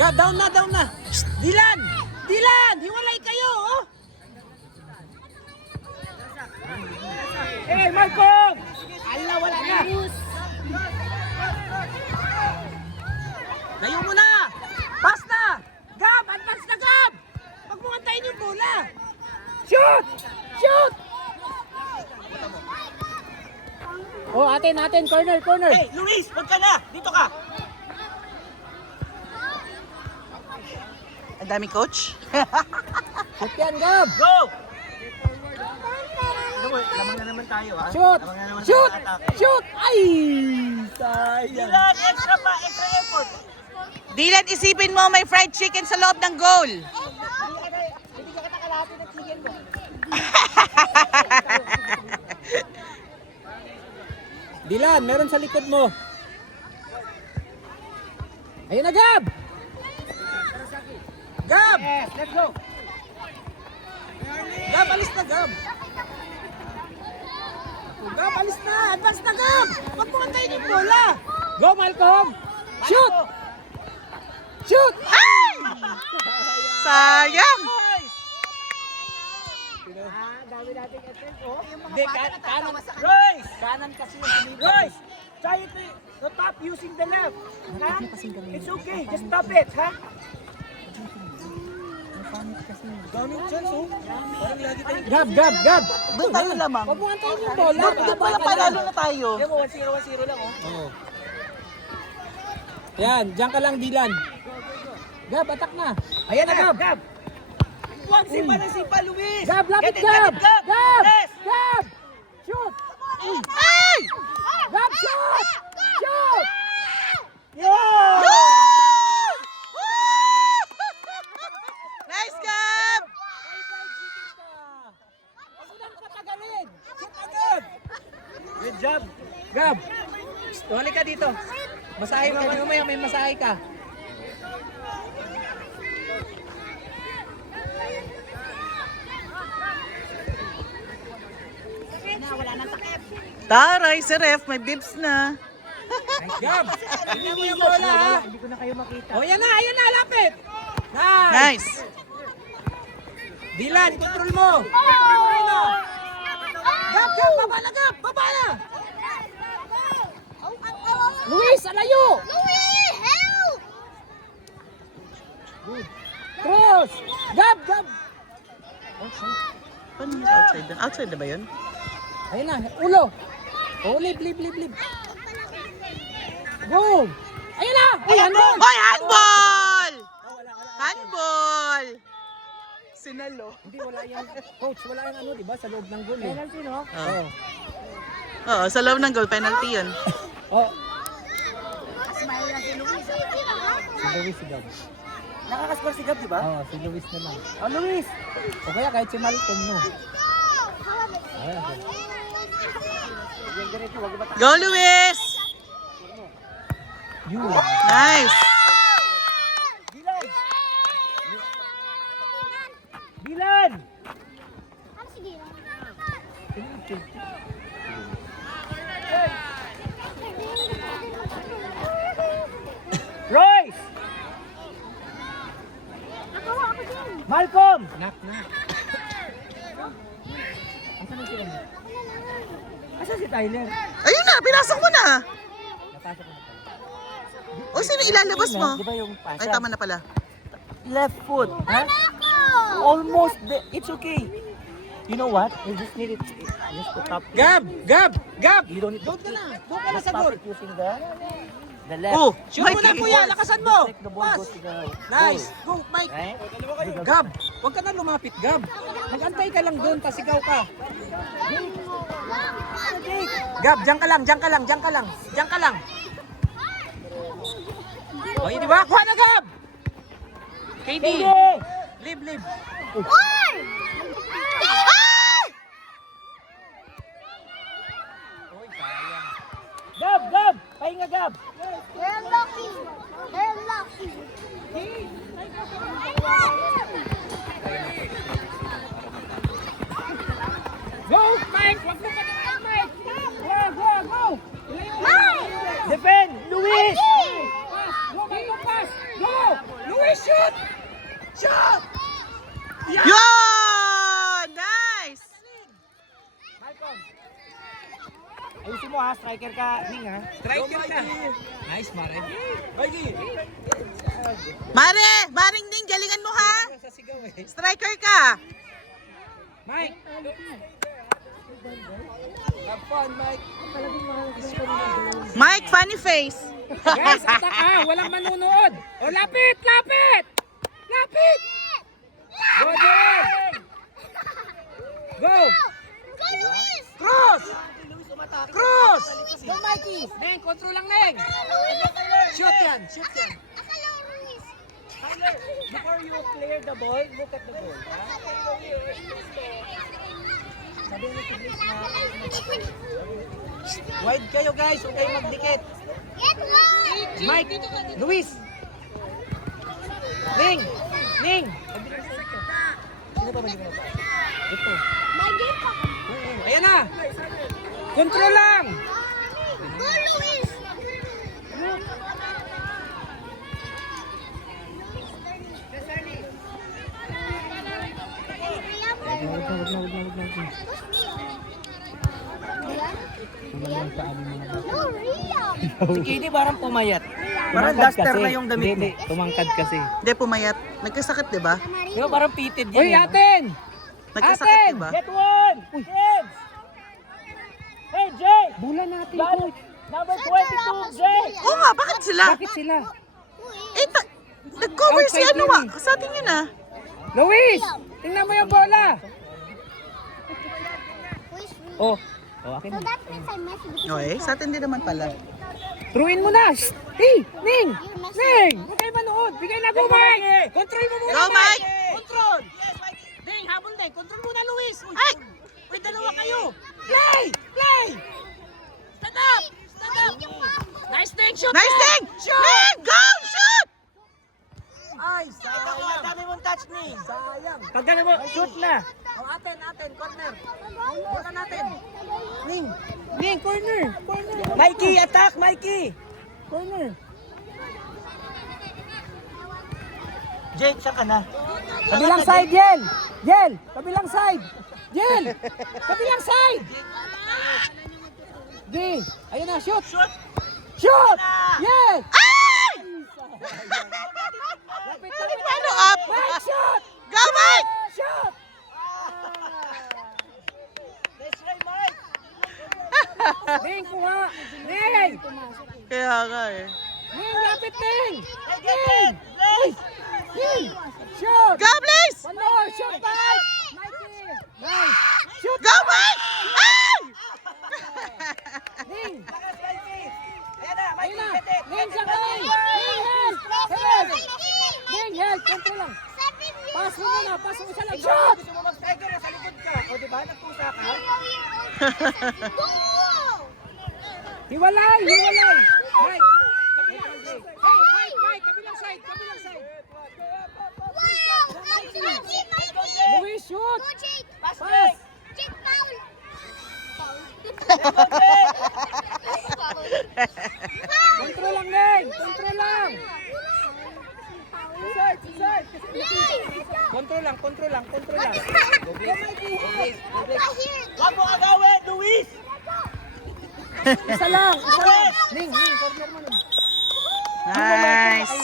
Gab, down na, down na. Shh, Dylan! Dylan! Hiwalay kayo, oh! Eh, Malcolm! Ala, wala na. Layo mo na! Pass na! Gab! Advance na, Gab! Huwag mo antayin yung bola! Shoot! Shoot! Oh, atin, corner, corner! Hey, Luis! Huwag ka na! Dito ka! Ang dami, coach. Shoot yan, Gab! Go! Lamang na naman tayo, ha? Shoot! Lamang na naman Shoot! tayo atake. Shoot! Ay! Sayang! Dylan, extra pa, extra effort. Dylan, isipin mo may fried chicken sa loob ng goal. Hindi ka kalahati ng chicken mo. Dylan, meron sa likod mo. Ayun na, Gab! Gab! Yes, let's go! Gab, alis na, Gab! Gab, alis na! Advance na, Gab! Huwag mo kantayin yung bola! Go, Malcolm! Shoot! Shoot! Ay! Sayang! Dami nating attempt, oh. Hindi, kanan. Royce! Kanan kasi yung Royce! Try it to top using the left. Ha? It's okay, just stop it, ha? Gamit chance, oh. Parang lagi tayo. Gab! Doon tayo lamang. Huwag mo antayin yung bola. Doon pala panalo na tayo. Yan mo, 1-0 lang, oh. Oo. Yan, diyan ka lang, Dylan. Gab, atak na. Ayan na, Gab. Huwag simpa, Luis. Gab, lapit, Get it, Gab. Gab. Gab! Yes. Gab! Shoot! Ay! Gab, shoot! Shoot! Yeah! Nice, Gab! Huwag mo nang patagalin. Shoot agad. Good job. Gab, wali ka dito. Masahe ka. Mamaya may masahe ka. Taray, si ref, may bibs na. Gab, tingnan mo yung bola, ha? Hindi ko na kayo makita. O, yan na, lapit. Nice. Nice. Dylan, control mo. Control mo. Gab, baba na, Gab, baba na. Luis, alayo. Louie, help! Cross. Gab. Paano yung outside na? Outside na ba yun? Ayun na, ulo. Oh, lib. Go. Ayun na. Ay, handball. Hoy, handball! Handball! Sinalo. Hindi, wala yan. Coach, wala yan ano, di ba? Sa loob ng goal. Penalty, no? Oo. Oo, sa loob ng goal, penalty yun. Oh. Si Luis, si Gab. Nakakascore si Gab, di ba? Oo, si Luis na lang. Oh, Luis. O kaya kahit si Malcolm, no? Ayan, okay. Go, Luis! Yun. Nice! Dylan! Ano si Dylan? Royce! Nakawa ako dyan. Malcolm! Knock. Asan na sila? Asa si Tyler? Ayun na, pinasok mo na. Napasok ko na pala. O, sino ilalabas mo? Di ba yung pass? Ay, tama na pala. Left foot. Ha? Ako! Almost there. It's okay. You know what? You just need it. Just to tap. Gab! You don't need Doon ka na. Doon ka na Just sa tap goal. it using the left. Oh, Shoot mo na, Mikey. kuya. Lakasan mo. Like the ball Pass. goes to the Nice. goal. Go, Mike. Right? Gab, huwag ka na lumapit, Gab. Mag-antay ka lang doon, pasigaw ka. Gab, diyan ka lang. O, yun, di ba? Kuha na, Gab! KD. Lib. Oy! Gab! Pahinga, Gab! They're lucky. They're lucky. Go, Mike! Huwag mo ka na, Mike! Go! Mike! Defend! Luis! Pass! Go, Mike! Pass! Go! Luis, shoot! Shoot! Yun! Nice! Malcolm. Ayusin mo ha, striker ka, Ning ha. Striker ka. Nice, Mare. Mikey! Maring Ding, galingan mo ha. Sasigaw eh. Striker ka. Mike! Have fun, Mike. Mike, funny face. Guys, atak ha! Walang manunood! O, lapit! Lapit! Lapit! Go, Joel! Go! Go, Luis! Cross! Cross! Go, Mikey! Neng, control lang, Neng! Shoot yan! Shoot yan! Akala ko, Luis. Tyler, before you clear the ball, look at the ball. Ha? Sabi mo si Blaze na wide kayo guys, huwag kayo magdikit. Get one! Mike, Luis. Ning, Ning. Sino ba ba? Ito. My game pa. Ayan na. Control lang. Go, Luis! No, Liam! Si Kini parang pumayat. Parang Tumangkad duster kasi. na yung damit Hindi, mo. Tumangkad kasi. Hindi, pumayat. Nagkasakit, di ba? Di ba parang pitted yan? Uy, eh? atin. Nagkasakit, Atin. di ba? Get one. Kids. Hey, Jay. Bulan natin. Lalo, number 22, Jay. Oo nga, bakit sila? Bakit sila? Eh, nag-cover si Outside ano yun nga. eh. Sa atin yun ah. Luis, tingnan mo yung bola. Luis, Luis. Oh, akin. So that means I messed with you. Okay, sa atin din naman pala. Truin mo na. Shh. Hey, Ning. Ning, huwag kayo manood. Bigay na go, Mike. Control mo muna, Go, Mike. Control. Yes, Mike. Ning, habol Ning. Control muna, Luis. Ay! Uy, dalawa kayo. Play! Play! Stand up! Stand up! Nice Ning, shoot! Nice thing! Shoot! Ning, go! Shoot! Ay, sayang. Dami mong touch, Ning. Sayang. Pag gano'n mo, shoot na. O, atin, corner. Buka natin. Ning. Ning, corner. Mikey, attack, Mikey. Corner. Jake, saan ka na? Kabilang side, Yel. Yel, kabilang side. Yel, kabilang side. G, ayun na, shoot. Shoot. Yel. Ay! Lapit, Paano up? Mike, shoot. Go, Mike! Shoot. Ning, kuha. Ning. Kaya nga eh. Ning, lapit, Ning. Ning. Ning. Shoot. Go, please! One more, shoot, Mike. Mikey. Nice. Shoot. Go, Mike! Ay! Ning. Ayun na. Ning, sa kanin. Ning, help. Help. Ning, help. Control lang. Pass mo muna. Pass mo sa lang. Shoot. Gusto mo mag-striker sa likod ka. O, diba? Nagpusa ka. Hiwalay. Mike. Mike. Kabilang side. Luis, shoot. Pass. Control lang, Ning. Control lang. Control lang. Wag mo agawin, Luis! Isa lang. Ning, corner mo na. Nice!